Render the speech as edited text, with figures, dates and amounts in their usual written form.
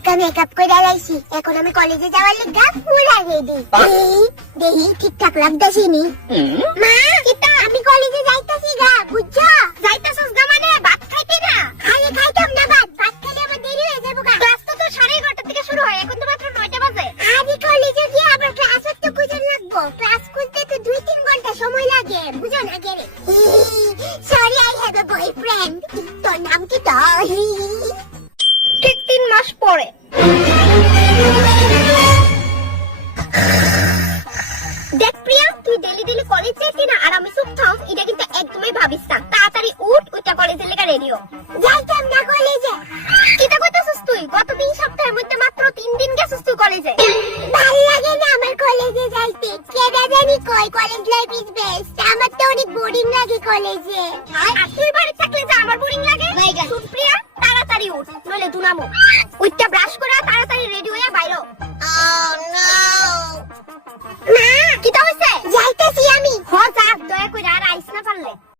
হালকা মেকআপ করে আইছি, এখন আমি কলেজে যাওয়ার লাগা পুরা রেডি। দেহি ঠিকঠাক লাগতাছি নি? মা কিতা আমি কলেজে যাইতাছি গা, বুঝছো? যাইতাছস গা মানে ভাত খাইতে না? আরে খাইতাম না ভাত, ভাত খেলে আমার দেরি হয়ে যাবে গা। ক্লাস তো 11:30 থেকে শুরু হয়, এখন তো মাত্র 9টা বাজে। আরে কলেজে গিয়ে আবার ক্লাস তো খুঁজে লাগবো, ক্লাস খুঁজতে তো 2-3 ঘন্টা সময় লাগে, বুঝো না গেরে? Sorry, I have a boyfriend. তোর নাম কি? তো ঠিক 3 মাস পরে। দেখ প্রিয়া, তুই ডেলি ডেলি কলেজ যাইতি না আর আমি চুপ থাক, এটা কিন্তু একদমই ভাবিস না। তাড়াতাড়ি উঠ, উঠা কলেজে লেগা রেডি হ। যাইতাম না কলেজে। কিটা কইতাছস তুই? গত 3 সপ্তাহের মধ্যে মাত্র 3 দিন গেছস তুই কলেজে। ভাল লাগে না আমার কলেজে যাইতে, কেডা জানি কই কলেজ লাইফ ইজ বেস্ট। আমার তো অনেক বোরিং লাগে কলেজে। আর তুই বাড়ি থাকলে যে আমার বোরিং লাগে? শুন প্রিয়া, তাড়াতাড়ি উঠ, নইলে দুনামো। উঠটা ব্রাশ করে